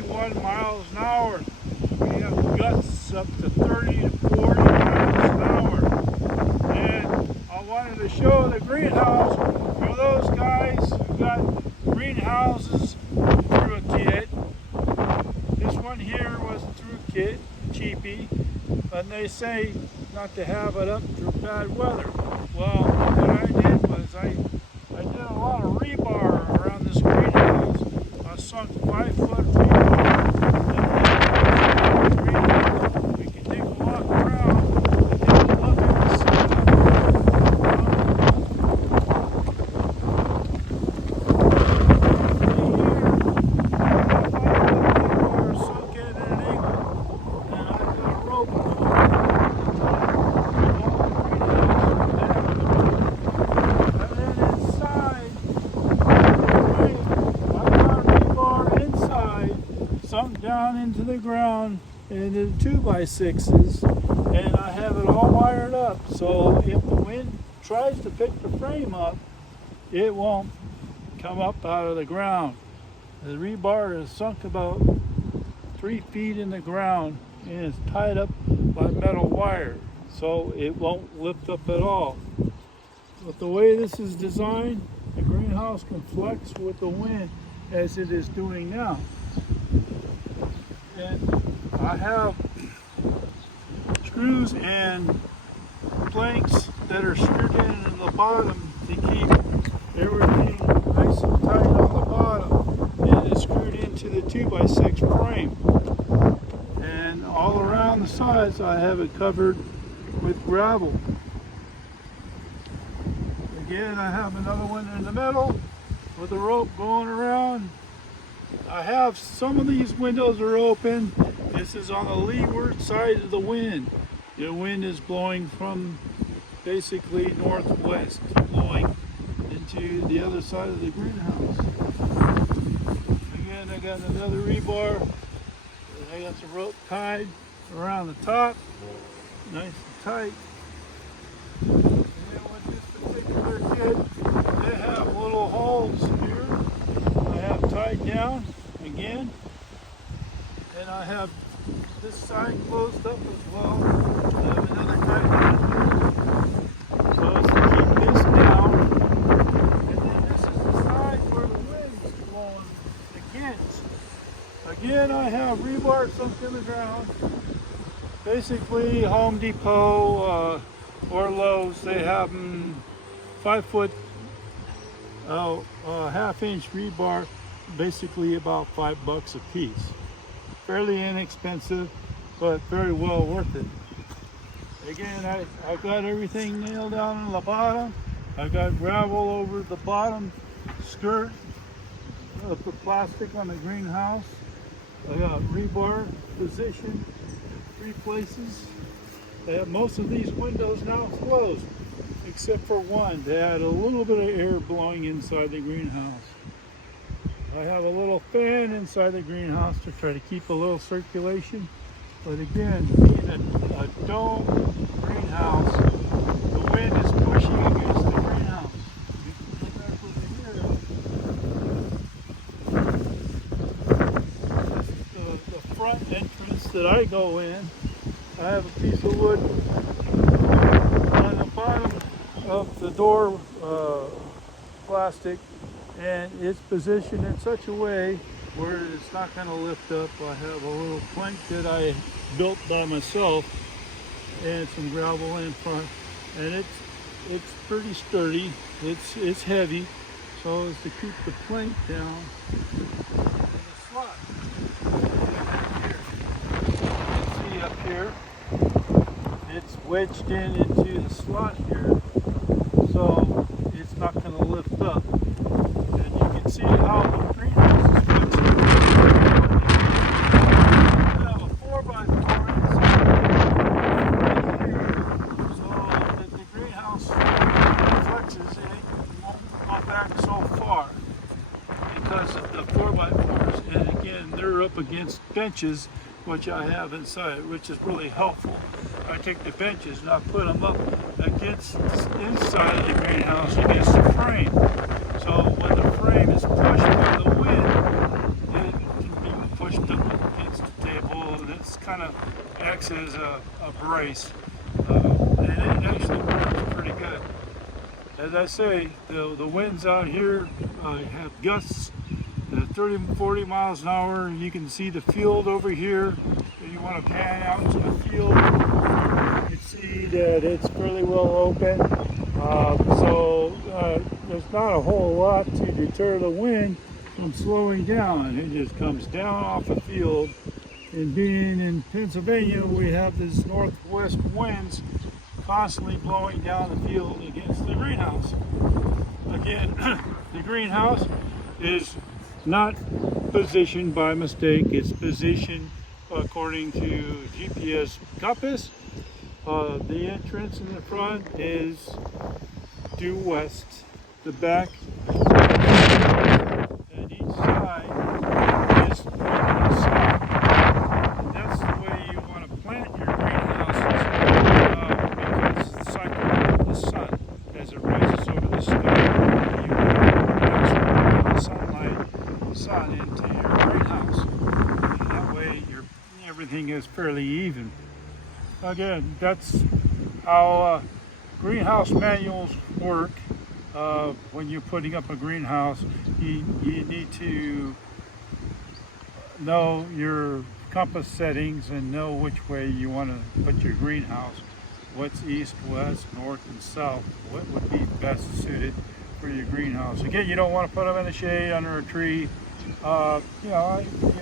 31 miles an hour. We have gusts up to 30 to 40 miles an hour. And I wanted to show the greenhouse for those guys who got greenhouses through a kit. This one here was through a kit, cheapy, and they say not to have it up through bad weather. Well, what I did was I did a lot of rebar around this greenhouse. I sunk 5-foot rebar. We can take a walk around and take a look at the setup. Sunk in an angle, and I've got a rope going. Sunk down into the ground into 2x6s, and I have it all wired up so if the wind tries to pick the frame up, it won't come up out of the ground. The rebar is sunk about 3 feet in the ground and it's tied up by metal wire, so it won't lift up at all. But the way this is designed, the greenhouse can flex with the wind as it is doing now. And I have screws and planks that are screwed in the bottom to keep everything nice and tight on the bottom, and it's screwed into the 2x6 frame. And all around the sides I have it covered with gravel. Again, I have another one in the middle with a rope going around. I have some of these windows are open. This is on the leeward side of the wind. The wind is blowing from basically northwest, blowing into the other side of the greenhouse. Again, I got another rebar. I got some rope tied around the top, nice and tight. And with this particular kit, they have little holes here. I have tied down again, and I have this side closed up as well. I have another tied down here, so as to keep this down. And then this is the side where the wind is blowing against. Again, I have rebar sunk in the ground. Basically, Home Depot or Lowe's, they have them 5-foot. Half-inch rebar, basically about $5 a piece. Fairly inexpensive, but very well worth it. Again, I've got everything nailed down on the bottom. I've got gravel over the bottom skirt of the plastic on the greenhouse. I got rebar positioned 3 places. I have most of these windows now closed, except for one. They had a little bit of air blowing inside the greenhouse. I have a little fan inside the greenhouse to try to keep a little circulation. But again, being a dome greenhouse, the wind is pushing against the greenhouse. You can go back over here. This is the front entrance that I go in. I have a piece of wood on the bottom of the door plastic, and it's positioned in such a way where it's not going to lift up. I have a little plank that I built by myself and some gravel in front, and it's pretty sturdy. It's heavy, so as to keep the plank down in the slot. You can see up here, it's wedged into the slot here, so it's not going to lift up. And you can see how the greenhouse is fixed. I have a 4x4 inside right here, so that the greenhouse flexes and it won't go back so far because of the 4x4s. And again, they're up against benches, which I have inside, which is really helpful. I take the benches and I put them up against inside of the greenhouse against the frame. So when the frame is pushed by the wind, it can be pushed up kind of acts as a brace, and it actually works pretty good. As I say, the winds out here have gusts at 30 40 miles an hour. You can see the field over here. If you want to pan out to the field, you can see that it's fairly well open. So there's not a whole lot to deter the wind from slowing down. It just comes down off the field. And being in Pennsylvania, we have this northwest winds constantly blowing down the field against the greenhouse. Again, the greenhouse is not positioned by mistake. It's positioned according to GPS compass. The entrance in the front is due west. The back and each side is pointing south. And that's the way you want to plant your greenhouses because the cycle of the sun, as it rises over the sky, you actually the sun into your greenhouse. And that way everything is fairly even. Again, that's how greenhouse manuals work. When you're putting up a greenhouse, you need to know your compass settings and know which way you want to put your greenhouse. What's east, west, north, and south. What would be best suited for your greenhouse. Again, you don't want to put them in the shade under a tree. If you're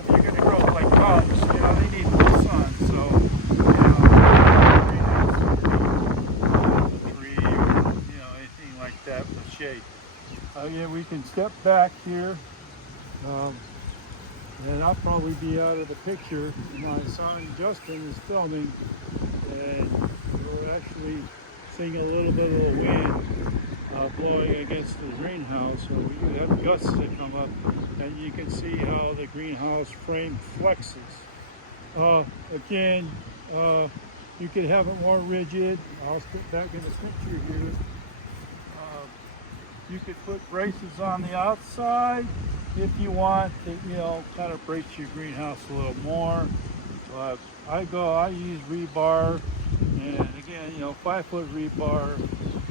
going to grow like bulbs, they need full sun. So, that with shade. Again, we can step back here, and I'll probably be out of the picture. My son Justin is filming, and we're actually seeing a little bit of the wind blowing against the greenhouse. So we do have gusts that come up, and you can see how the greenhouse frame flexes. Again, you could have it more rigid. I'll step back in the picture here. You could put braces on the outside if you want to, kind of brace your greenhouse a little more. I use rebar, and again, 5-foot rebar.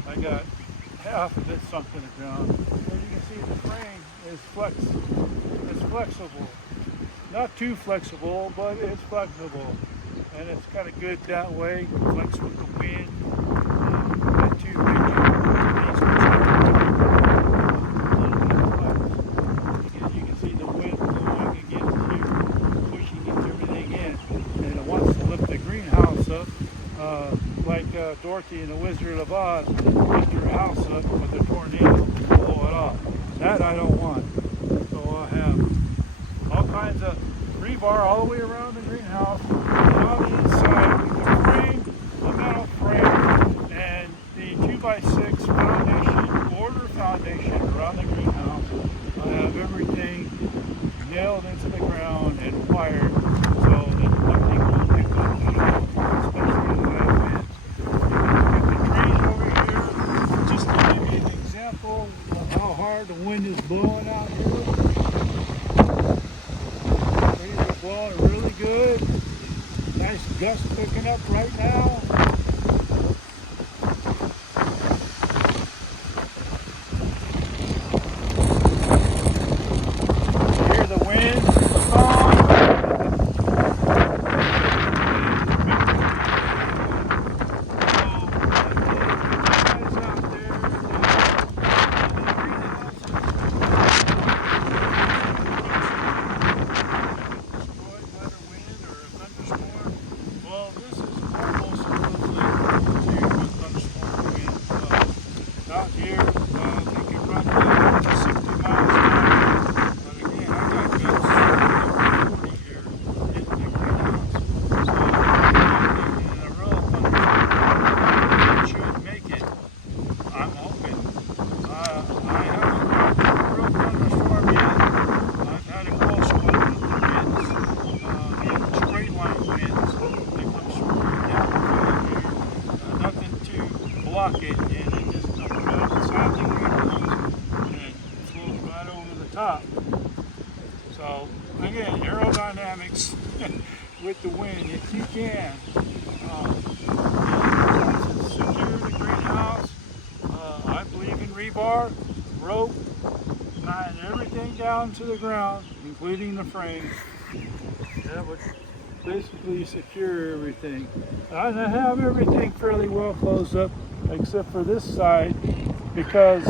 I got half of it sunk in the ground. And you can see the frame is it's flexible. Not too flexible, but it's flexible. And it's kind of good that way, flex with the wind. Not too rigid. Dorothy and the Wizard of Oz lift her house up with a tornado and blow it off. That I don't want. So I have all kinds of rebar all the way around the greenhouse, and on the inside with the frame, the metal frame, and the 2x6 foundation, border foundation around the greenhouse. I have everything nailed into the ground and wired so that nothing will pick up, especially in the wind. How hard the wind is blowing out here. Winds are blowing really good. Nice gust picking up right now. Hear the wind, the song. Out here, they can run down to 60 miles an hour. But again, I got gusts 40 here hitting the greenhouse. So in a real thunderstorm should make it. I'm hoping. I haven't got a real thunderstorm yet. I've had a close one with the winds, in straight line winds. They come swirling down the field here. Nothing to block it. Top. So again, aerodynamics with the wind. wind if you can. Secure the greenhouse. I believe in rebar, rope, tying everything down to the ground, including the frame. That would basically secure everything. I have everything fairly well closed up, except for this side, because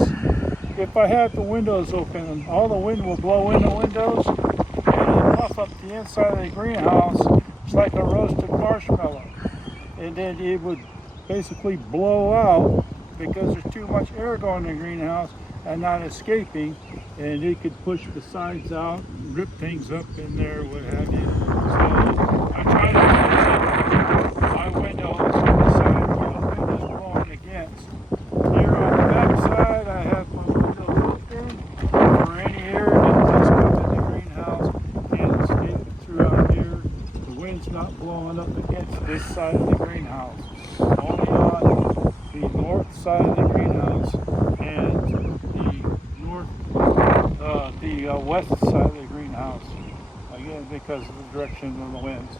if I have the windows open, all the wind will blow in the windows and puff up the inside of the greenhouse. It's like a roasted marshmallow. And then it would basically blow out because there's too much air going in the greenhouse and not escaping, and it could push the sides out, rip things up in there, what have you. So I try to close up my windows on the side where the wind is blowing against. Here on the back side, I have my windows open for any air that does come in the greenhouse and escape throughout here. The wind's not blowing up against this side of the greenhouse, only on the north side of the greenhouse and the west side of the greenhouse, again because of the direction of the winds.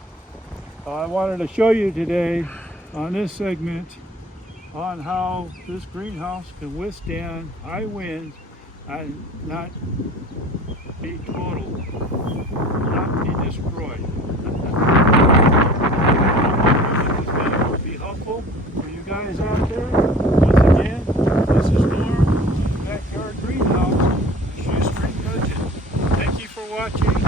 I wanted to show you today on this segment on how this greenhouse can withstand high winds and not be total, not be destroyed. This video will be helpful for you guys out there. Once again, this is Norm, Backyard Greenhouse, Shoestring Budget. Thank you for watching.